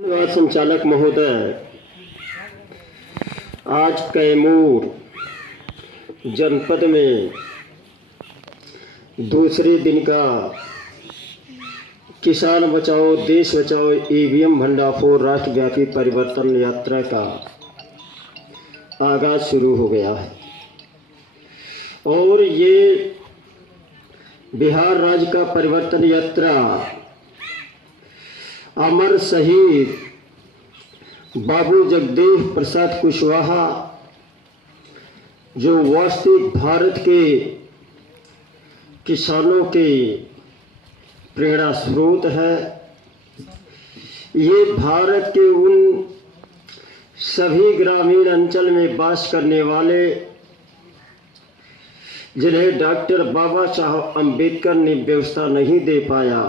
धन्यवाद संचालक महोदय। आज कैमूर जनपद में दूसरे दिन का किसान बचाओ देश बचाओ ईवीएम भंडाफोड़ राष्ट्रव्यापी परिवर्तन यात्रा का आगाज शुरू हो गया है और ये बिहार राज्य का परिवर्तन यात्रा अमर शहीद बाबू जगदेव प्रसाद कुशवाहा जो वास्तविक भारत के किसानों के प्रेरणा स्रोत है। ये भारत के उन सभी ग्रामीण अंचल में वास करने वाले जिन्हें डॉक्टर बाबा साहब अम्बेडकर ने व्यवस्था नहीं दे पाया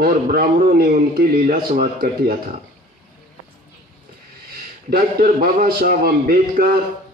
और ब्राह्मणों ने उनकी लीला समाप्त कर दिया था। डॉक्टर बाबा साहब अम्बेडकर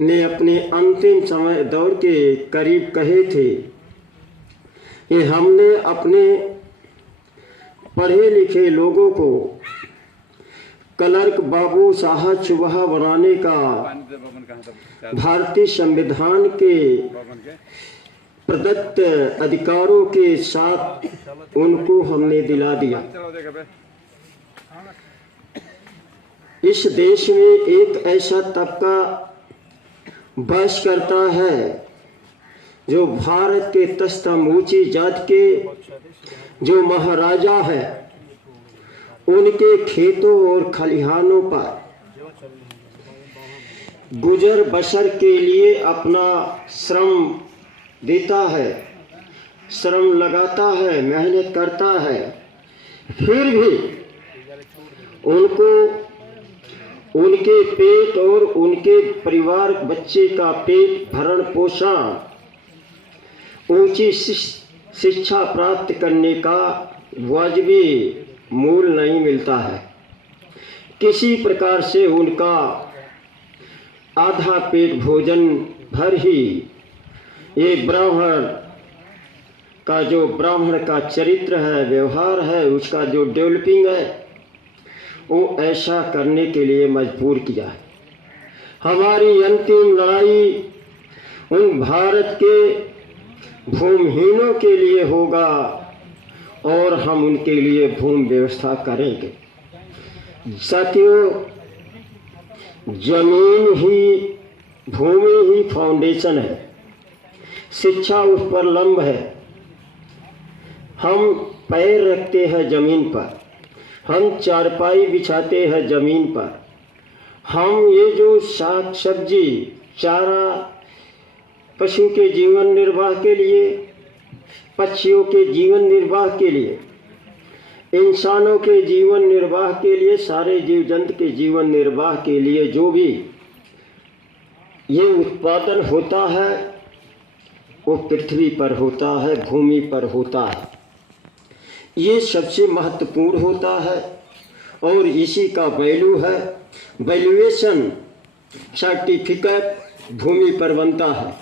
ने अपने अंतिम समय दौर के करीब कहे थे कि हमने अपने पढ़े लिखे लोगों को क्लर्क बाबू साहब चुबहा बनाने का भारतीय संविधान के प्रदत्त अधिकारों के साथ उनको हमने दिला दिया। इस देश में एक ऐसा तबका बस करता है जो भारत के तस्तम ऊंची जात के जो महाराजा है उनके खेतों और खलिहानों पर गुजर बसर के लिए अपना श्रम देता है, श्रम लगाता है, मेहनत करता है, फिर भी उनको उनके पेट और उनके परिवार बच्चे का पेट भरण पोषण ऊंची शिक्षा प्राप्त करने का वाजिबी मूल नहीं मिलता है। किसी प्रकार से उनका आधा पेट भोजन भर ही ये ब्राह्मण का चरित्र है, व्यवहार है, उसका जो डेवलपिंग है वो ऐसा करने के लिए मजबूर किया है। हमारी अंतिम लड़ाई उन भारत के भूमिहीनों के लिए होगा और हम उनके लिए भूमि व्यवस्था करेंगे। साथियों, जमीन ही भूमि ही फाउंडेशन है, शिक्षा उस पर लंब है। हम पैर रखते हैं जमीन पर, हम चारपाई बिछाते हैं जमीन पर, हम ये जो साग सब्जी चारा पशु के जीवन निर्वाह के लिए, पक्षियों के जीवन निर्वाह के लिए, इंसानों के जीवन निर्वाह के लिए, सारे जीव जंतु के जीवन निर्वाह के लिए जो भी ये उत्पादन होता है वो पृथ्वी पर होता है, भूमि पर होता है। ये सबसे महत्वपूर्ण होता है और इसी का वैल्यू है। वैल्यूएशन सर्टिफिकेट भूमि पर बनता है,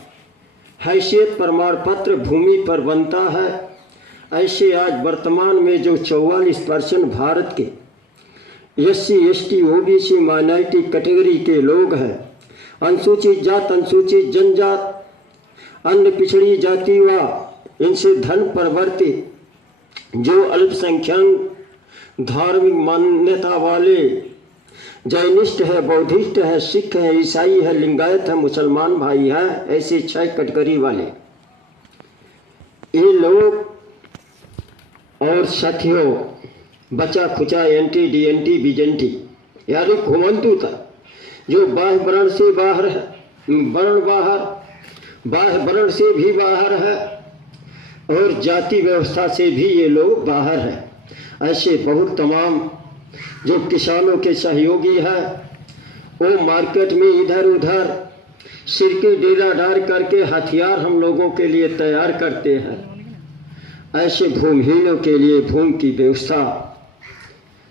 हैसियत प्रमाण पत्र भूमि पर बनता है। ऐसे आज वर्तमान में जो 44% भारत के SC ST OBC minority category के लोग हैं, अनुसूचित जात, अनुसूचित जनजात, अन्य पिछड़ी जाति व इनसे धन प्रवर्तित जो अल्पसंख्यक धार्मिक मान्यता वाले जैनिस्ट है, बौद्धिस्ट है, सिख है, ईसाई है, लिंगायत है, मुसलमान भाई हैं, ऐसे 6 कैटेगरी वाले ये लोग और साथियों बचा खुचा एंटी DNT बीजेंटी यानी घुमंतु था जो बाह्य वर्ण से बाहर है, बाह्य वर्ण से भी बाहर है और जाति व्यवस्था से भी ये लोग बाहर हैं। ऐसे बहुत तमाम जो किसानों के सहयोगी हैं वो मार्केट में इधर उधर सिर की डेरा डाल करके हथियार हम लोगों के लिए तैयार करते हैं। ऐसे भूमिहीनों के लिए भूमि की व्यवस्था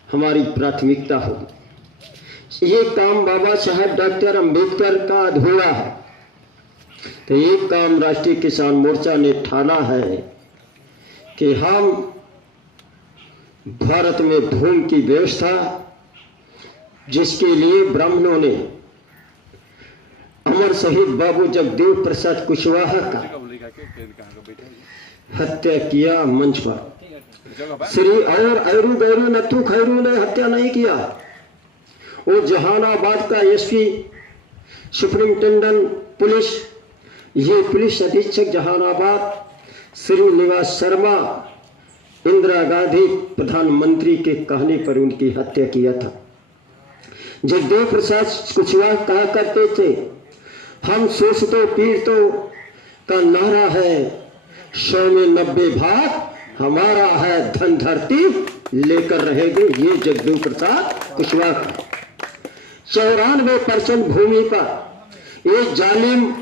हमारी प्राथमिकता होगी। ये काम बाबा साहब डॉक्टर अम्बेडकर का अधूरा है, तो एक काम राष्ट्रीय किसान मोर्चा ने ठाना है कि हम भारत में भूमि की व्यवस्था, जिसके लिए ब्राह्मणों ने अमर शहीद बाबू जगदेव प्रसाद कुशवाहा का हत्या किया मंच पर। श्री और ऐरू गैरू नथु खैरू ने हत्या नहीं किया। वो जहानाबाद का एसपी सुप्रिंटेंडेंट पुलिस, ये पुलिस अधीक्षक जहानाबाद श्रीनिवास शर्मा इंदिरा गांधी प्रधानमंत्री के कहने पर उनकी हत्या किया था। जगदेव प्रसाद कुशवाहा कहा करते थे, हम शोषितों पीड़ितों का नारा है 100 में 90 भाग हमारा है, धन धरती लेकर रहेंगे। ये जगदेव प्रसाद कुशवाहा 94% भूमि पर ये जालिम,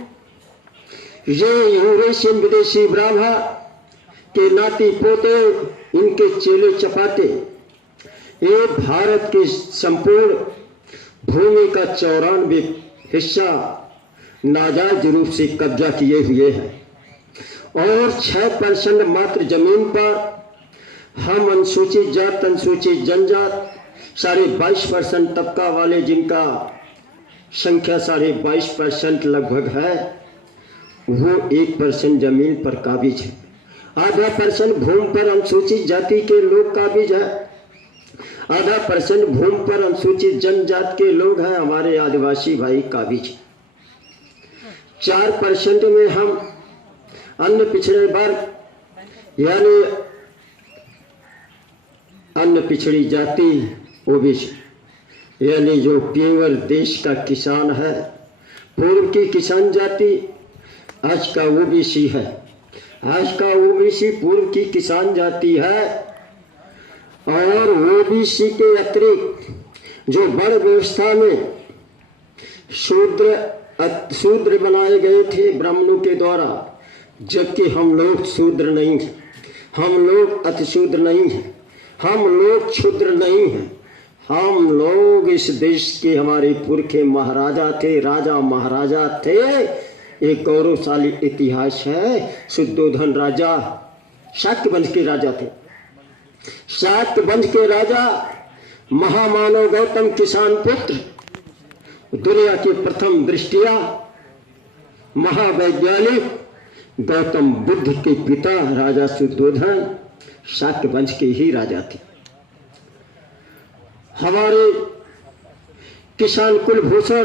ये यूरोशियन विदेशी ब्राह्मण के नाती पोते, इनके चेले चपाटे, ये भारत की संपूर्ण भूमि का 94 हिस्सा नाजायज रूप से कब्जा किए हुए हैं और 6% मात्र जमीन पर हम अनुसूचित जात, अनुसूचित जनजात, 22.5% तबका वाले, जिनका संख्या 22.5% लगभग है, वो 1% जमीन पर काबिज है। आधा % भूमि पर अनुसूचित जाति के लोग काबिज है, आधा % भूमि पर अनुसूचित जनजात के लोग हैं, हमारे आदिवासी भाई काबिज है। 4% में हम अन्य पिछड़े वर्ग यानी अन्य पिछड़ी जाति ओबीसी, यानी जो प्योर देश का किसान है, पूर्व की किसान जाति आज का ओबीसी है, आज का ओबीसी पूर्व की किसान जाति है। और ओबीसी के अतिरिक्त जो बड़ व्यवस्था में शूद्र बनाए गए थे ब्राह्मणों के द्वारा, जबकि हम लोग शूद्र नहीं हैं, हम लोग अतिशूद्र नहीं हैं, हम लोग क्षुद्र नहीं हैं, हम लोग इस देश के, हमारे पुरखे महाराजा थे, राजा महाराजा थे। एक गौरवशाली इतिहास है। शुद्धोधन राजा शाक्य वंश के राजा थे। शाक्य वंश के राजा महामानव गौतम किसान पुत्र, दुनिया के प्रथम दृष्टिया महावैज्ञानिक गौतम बुद्ध के पिता राजा शुद्धोधन शाक्य वंश के ही राजा थे। हमारे किसान कुलभूषण,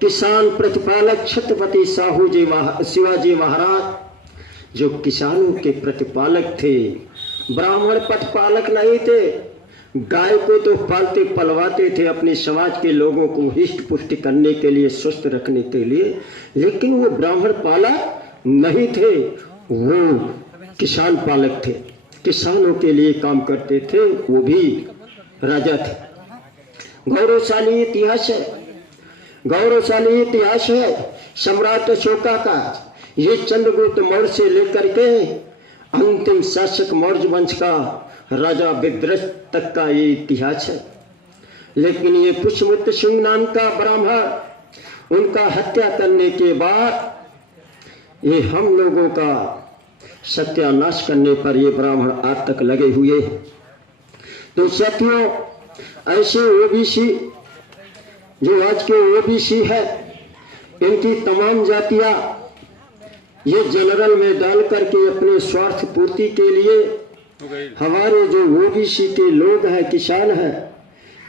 किसान प्रतिपालक छत्रपति शिवाजी महाराज जो किसानों के प्रतिपालक थे, ब्राह्मण पटपालक नहीं थे। गाय को तो पालते पलवाते थे अपने समाज के लोगों को हिष्ट पुष्ट करने के लिए, स्वस्थ रखने के लिए, लेकिन वो ब्राह्मण पालक नहीं थे, वो किसान पालक थे, किसानों के लिए काम करते थे, वो भी राजा थे। गौरवशाली इतिहास है, गौरवशाली इतिहास है सम्राट अशोका का। ये चंद्रगुप्त मौर्य से लेकर के अंतिम शासक मौर्य वंश का राजा विद्रथ तक का ये इतिहास है। लेकिन ये पुष्यमित्र सिंह नाम का ब्राह्मण, उनका हत्या करने के बाद ये हम लोगों का सत्यानाश करने पर ये ब्राह्मण आज तक लगे हुए हैं। तो साथियों, ऐसे ओबीसी जो आज के ओबीसी है, इनकी तमाम जातियां ये जनरल में डाल करके अपने स्वार्थ पूर्ति के लिए हमारे जो ओबीसी के लोग हैं, किसान हैं,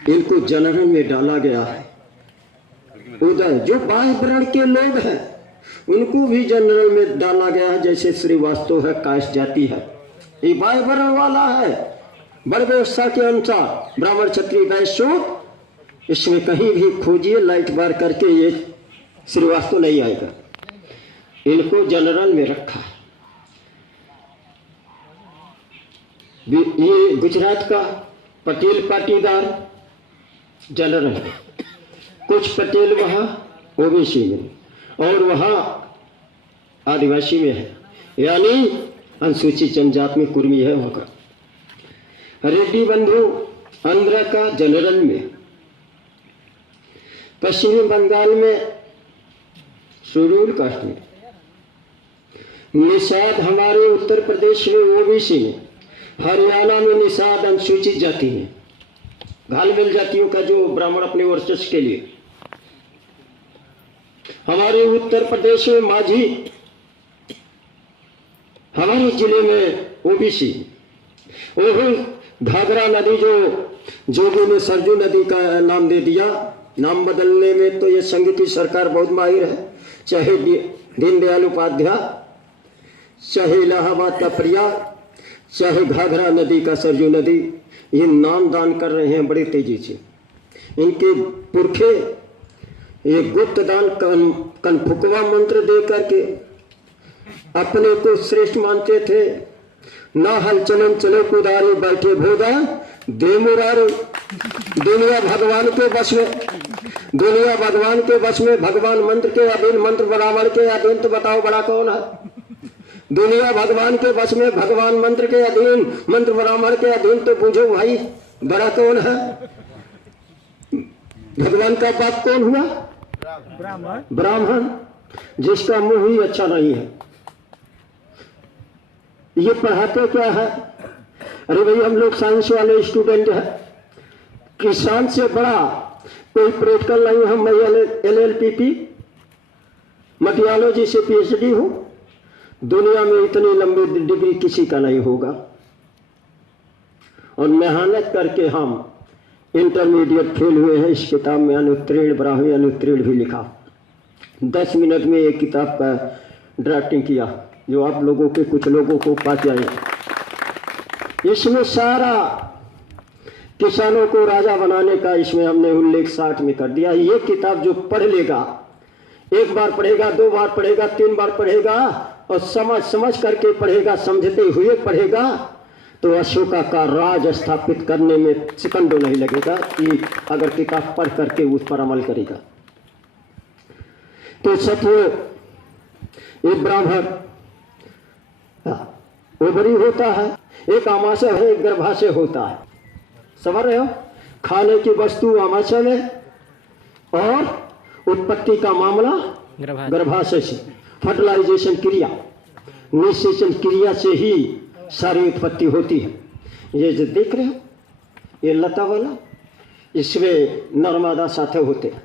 इनको जनरल में डाला गया है। उधर जो बाह्य वर्ण के लोग हैं उनको भी जनरल में डाला गया है, जैसे श्रीवास्तव है, कायस्थ जाति है, ये बाह्य वर्ण वाला है। बड़ व्यवस्था के अनुसार ब्राह्मण क्षत्रिय वैश्य शूद्र, इसमें कहीं भी खोजिए लाइट बार करके, ये श्रीवास्तव नहीं आएगा। इनको जनरल में रखा है। ये गुजरात का पटेल पाटीदार जनरल है, कुछ पटेल वहाँ ओबीसी में और वहाँ आदिवासी में है, यानी अनुसूचित जनजात में कुर्मी है वहाँ का। रेड्डी बंधु आंध्र का जनरल में, पश्चिमी बंगाल में शेड्यूल कास्ट में, निषाद हमारे उत्तर प्रदेश में ओबीसी में, हरियाणा में निषाद अनुसूचित जाति में घालमेल जातियों का जो ब्राह्मण अपने वर्चस्व के लिए, हमारे उत्तर प्रदेश में माझी, हमारे जिले में ओबीसी, वो घाघरा नदी जो जोगी ने सरजू नदी का नाम दे दिया। नाम बदलने में तो ये संघ की सरकार बहुत माहिर है, चाहे दीनदयाल उपाध्याय, चाहे इलाहाबाद का प्रयाग, चाहे घाघरा नदी का सरजू नदी, ये नाम दान कर रहे हैं बड़ी तेजी से। इनके पुरखे ये गुप्त दान कनफुकवा मंत्र दे करके अपने को श्रेष्ठ मानते थे। ना हल चलन चले कुदारी बैठे भोगा दे मुरारी। दुनिया भगवान के बस में, दुनिया भगवान के बस में, भगवान मंत्र के अधीन, मंत्र ब्राह्मण के अधीन, तो बताओ बड़ा कौन है? दुनिया भगवान के बस में, भगवान मंत्र के अधीन, मंत्र ब्राह्मण के अधीन, तो पूछो भाई बड़ा कौन है? भगवान का बाप कौन हुआ? ब्राह्मण, जिसका मुंह ही अच्छा नहीं है। ये पढ़ाते क्या है? अरे भाई हम लोग साइंस वाले स्टूडेंट हैं, किसान से बड़ा कोई प्रैक्टिकल नहीं। हम LLPP मटियालोजी से PhD हूं, दुनिया में इतनी लंबी डिग्री किसी का नहीं होगा। और मेहनत करके हम इंटरमीडिएट फेल हुए हैं। इस किताब में अनुत्तीर्ण, ब्राह्मी अनुत्तीर्ण भी लिखा। 10 मिनट में एक किताब का ड्राफ्टिंग किया, जो आप लोगों के कुछ लोगों को पा जाए। इसमें सारा किसानों को राजा बनाने का इसमें हमने उल्लेख 60 में कर दिया। ये किताब जो पढ़ लेगा, एक बार पढ़ेगा, 2 बार पढ़ेगा, 3 बार पढ़ेगा, और समझ करके पढ़ेगा, समझते हुए पढ़ेगा, तो अशोका का राज स्थापित करने में सेकंडों नहीं लगेगा कि अगर किताब पढ़ करके उस पर अमल करेगा। तो सत्व ये ब्राह्मण ओबरी होता है, एक आमाशय है, एक गर्भाशय होता है। समझ रहे हो? खाने की वस्तु आमाशय में, और उत्पत्ति का मामला गर्भाशय से। फर्टिलाइजेशन क्रिया, निषेचन क्रिया से ही सारी उत्पत्ति होती है। ये जो देख रहे हो, ये लता वाला, इसमें नर्मदा साथे होते हैं।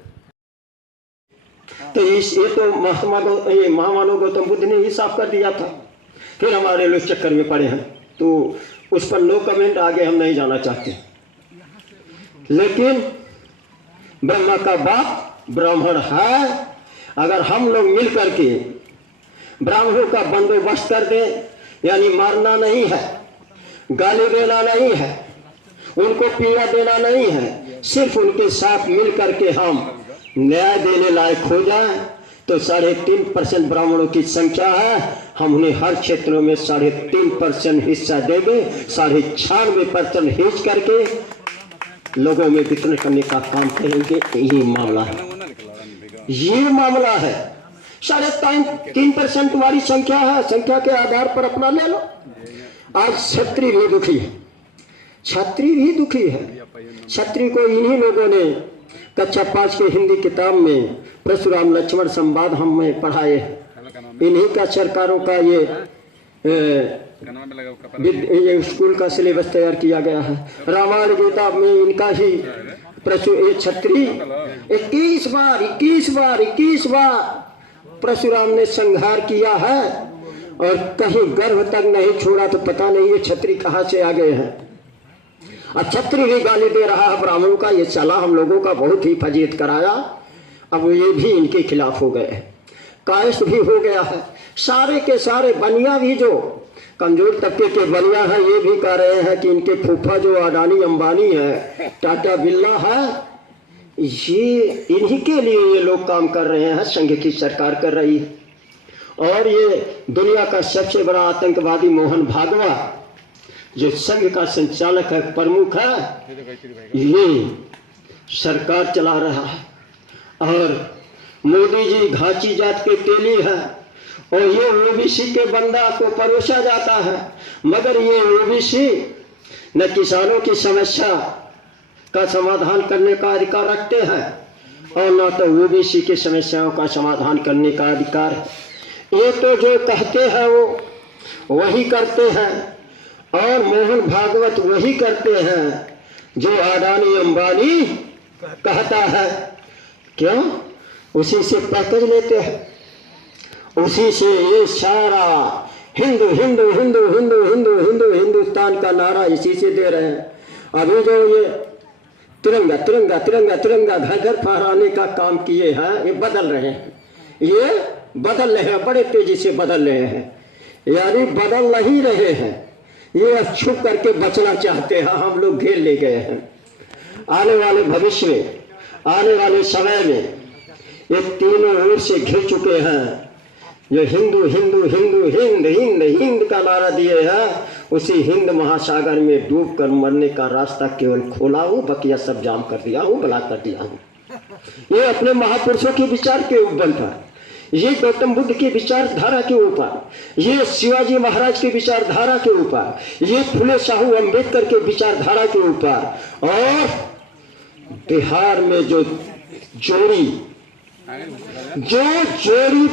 तो ये तो महामानव गौतम बुद्ध ने ही साफ कर दिया था। फिर हमारे लोग चक्कर में पड़े हैं, तो उस पर नो कमेंट, आगे हम नहीं जाना चाहते। लेकिन ब्रह्मा का बाप ब्राह्मण है। अगर हम लोग मिल करके ब्राह्मणों का बंदोबस्त कर दें, यानी मारना नहीं है, गाली देना नहीं है, उनको पीड़ा देना नहीं है, सिर्फ उनके साथ मिल करके हम न्याय देने लायक हो जाए, तो 3.5% ब्राह्मणों की संख्या है। हम उन्हें हर क्षेत्रों में 3.5% हिस्सा देंगे। 96% हिस्स करके लोगों में वितरण करने का काम करेंगे। ये मामला है, ये मामला है। 3.5% तुम्हारी संख्या है, संख्या के आधार पर अपना ले लो। आज क्षत्रिय भी दुखी है, क्षत्रिय भी दुखी है। क्षत्रिय को इन्हीं लोगों ने कक्षा 5 के हिंदी किताब में परशुराम लक्ष्मण संवाद हमें पढ़ाए हैं। इन्हीं का सरकारों का ये स्कूल का सिलेबस तैयार किया गया है। रामायण गीता में इनका ही क्षत्रिय 21 बार परशुराम ने संहार किया है, और कहीं गर्भ तक नहीं छोड़ा। तो पता नहीं ये क्षत्रिय कहाँ से आ गए हैं। अब क्षत्रिय भी गाली दे रहा है ब्राह्मणों का। ये चला हम लोगों का बहुत ही फजीयत कराया। अब ये भी इनके खिलाफ हो गए हैं, कायस्थ भी हो गया है। सारे के सारे बनिया भी जो कमजोर तबके के बनिया है, ये भी कह रहे हैं कि इनके फूफा जो अडानी अंबानी है, टाटा बिरला है, ये इन्हीं के लिए ये लोग काम कर रहे हैं। संघ की सरकार कर रही है। और ये दुनिया का सबसे बड़ा आतंकवादी मोहन भागवत, जो संघ का संचालक है, प्रमुख है, ये सरकार चला रहा है। और मोदी जी घाची जात के तेली है, और ये ओबीसी के बंदा को परोसा जाता है। मगर ये ओबीसी न किसानों की समस्या का समाधान करने का अधिकार रखते हैं, और न तो ओबीसी की समस्याओं का समाधान करने का अधिकार है। ये तो जो कहते हैं वो वही करते हैं। और मोहन भागवत वही करते हैं जो अडानी अंबानी कहता है। क्यों? उसी से पैकेज लेते हैं, उसी से ये सारा हिंदू हिंदू हिंदू हिंदू हिंदू हिंदू हिंदुस्तान का नारा इसी से दे रहे हैं। अभी जो ये तिरंगा तिरंगा तिरंगा तिरंगा घर घर फहराने का काम किए हैं, ये बदल रहे हैं, ये बदल रहे हैं, बड़े तेजी से बदल रहे हैं। यानी बदल नहीं रहे हैं, ये छुप करके बचना चाहते हैं। हम लोग घेर ले गए हैं। आने वाले भविष्य में, आने वाले समय में ये तीनों ओर से घिर चुके हैं। जो हिंदू हिंदू हिंदू हिंद हिंद हिंद का नारा दिए हैं, उसी हिंद महासागर में डूब कर मरने का रास्ता केवल खोला हूँ, बकिया सब जाम कर दिया हूँ, बला कर दिया हूँ। ये अपने महापुरुषों के विचार के ऊपर पर, ये गौतम बुद्ध की विचारधारा के ऊपर, ये शिवाजी महाराज की विचारधारा के ऊपर, ये फुले साहू अम्बेडकर के विचारधारा के ऊपर, और बिहार में जो जोड़ी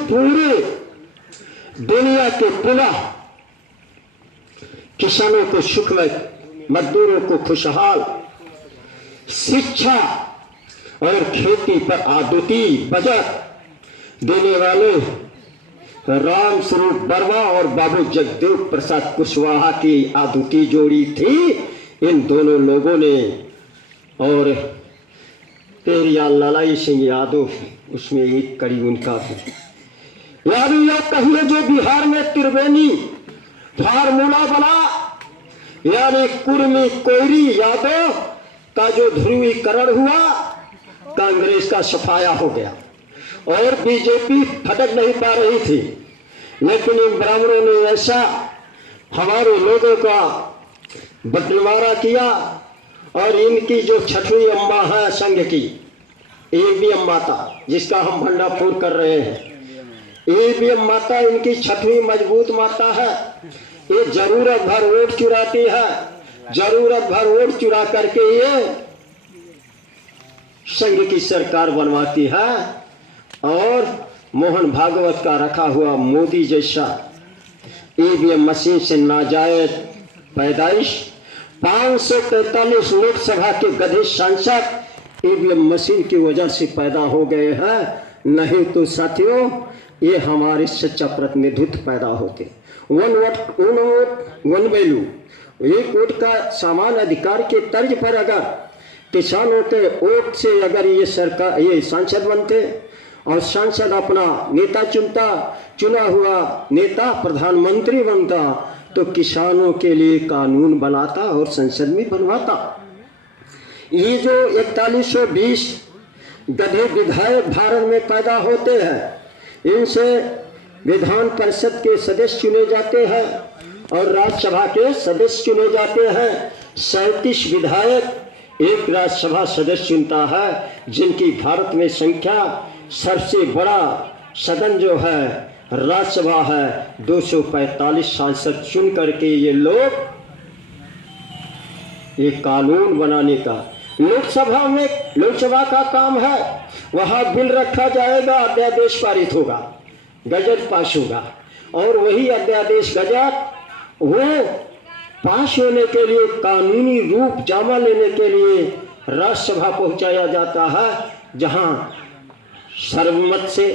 पूरे दुनिया के पुनः किसानों को सुखमय, मजदूरों को खुशहाल, शिक्षा और खेती पर आदुति बजट देने वाले राम स्वरूप वर्मा और बाबू जगदेव प्रसाद कुशवाहा की आदुति जोड़ी थी इन दोनों लोगों ने। और पेरियार लालाई सिंह यादव उसमें एक कड़ी उनका भी। यादव या कहिए जो बिहार में त्रिवेणी फार्मूला बना, यानी कुर्मी कोयरी यादव का जो ध्रुवीकरण हुआ, कांग्रेस का सफाया हो गया और बीजेपी फटक नहीं पा रही थी। लेकिन इन ब्राह्मणों ने ऐसा हमारे लोगों का बंटवारा किया, और इनकी जो छठवीं अम्मा है संघ की, ईवीएम माता, जिसका हम भंडाफोड़ कर रहे हैं, ईवीएम माता इनकी छठवीं मजबूत माता है। ये जरूरत भर वोट चुराती है, जरूरत भर वोट चुरा करके ये संघ की सरकार बनवाती है। और मोहन भागवत का रखा हुआ मोदी जैसा ईवीएम मशीन से नाजायज पैदाइश, 543 लोकसभा के गधे सांसद ईवीएम मशीन की वजह से पैदा हो गए हैं। नहीं तो साथियों, ये हमारे सच्चा प्रतिनिधित्व पैदा होते। वन वोट वन वैल्यू, एक वोट का समान अधिकार के तर्ज पर अगर किसानों के वोट से अगर ये सरकार, ये सांसद बनते और सांसद अपना नेता चुनता, चुना हुआ नेता प्रधानमंत्री बनता, तो किसानों के लिए कानून बनाता और संसद में बनवाता। ये जो 4120 गधे विधायक भारत में पैदा होते हैं, इनसे विधान परिषद के सदस्य चुने जाते हैं और राज्यसभा के सदस्य चुने जाते हैं। 37 विधायक एक राज्यसभा सदस्य चुनता है, जिनकी भारत में संख्या सबसे बड़ा सदन जो है राज्यसभा है। 245 सांसद चुन करके ये लोग ये कानून बनाने का, लोकसभा में, लोकसभा का काम है, वहां बिल रखा जाएगा, अध्यादेश पारित होगा, गजट पास होगा, और वही अध्यादेश गजट वो पास होने के लिए, कानूनी रूप जामा लेने के लिए राज्यसभा पहुंचाया जाता है, जहां सर्वमत से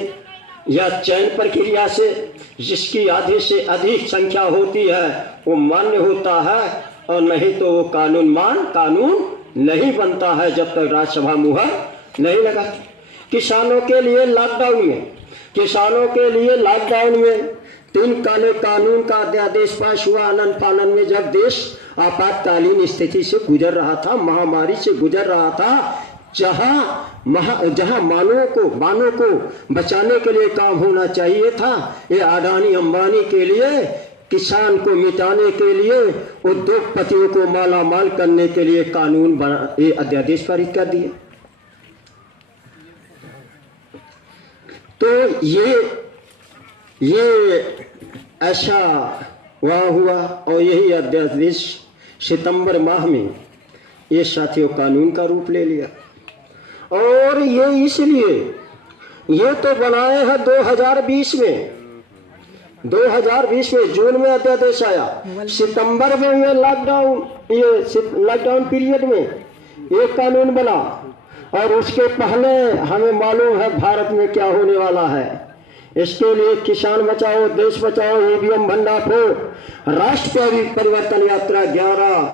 या चयन प्रक्रिया से जिसकी आधे से अधिक संख्या होती है वो मान्य होता है, और नहीं तो वो कानून नहीं बनता है जब तक राज्यसभा मुहर नहीं लगा। किसानों के लिए लॉकडाउन में 3 काले कानून का अध्यादेश पास हुआ आनन फानन में, जब देश आपातकालीन स्थिति से गुजर रहा था, महामारी से गुजर रहा था, जहां मानव को बचाने के लिए काम होना चाहिए था, ये अडानी अंबानी के लिए, किसान को मिटाने के लिए, उद्योगपतियों को माला माल करने के लिए कानून बना, ये अध्यादेश पारित कर दिए। तो ये ऐसा वहाँ हुआ, और यही अध्यादेश सितंबर माह में ये साथियों कानून का रूप ले लिया। और ये इसलिए ये तो बनाए हैं 2020 में, 2020 में जून में अध्यादेश आया, सितंबर में लॉकडाउन, ये लॉकडाउन पीरियड में एक कानून बना, और उसके पहले हमें मालूम है भारत में क्या होने वाला है। इसके लिए किसान बचाओ देश बचाओ, ईवीएम भंडाफोड़, राष्ट्रव्यापी परिवर्तन यात्रा 11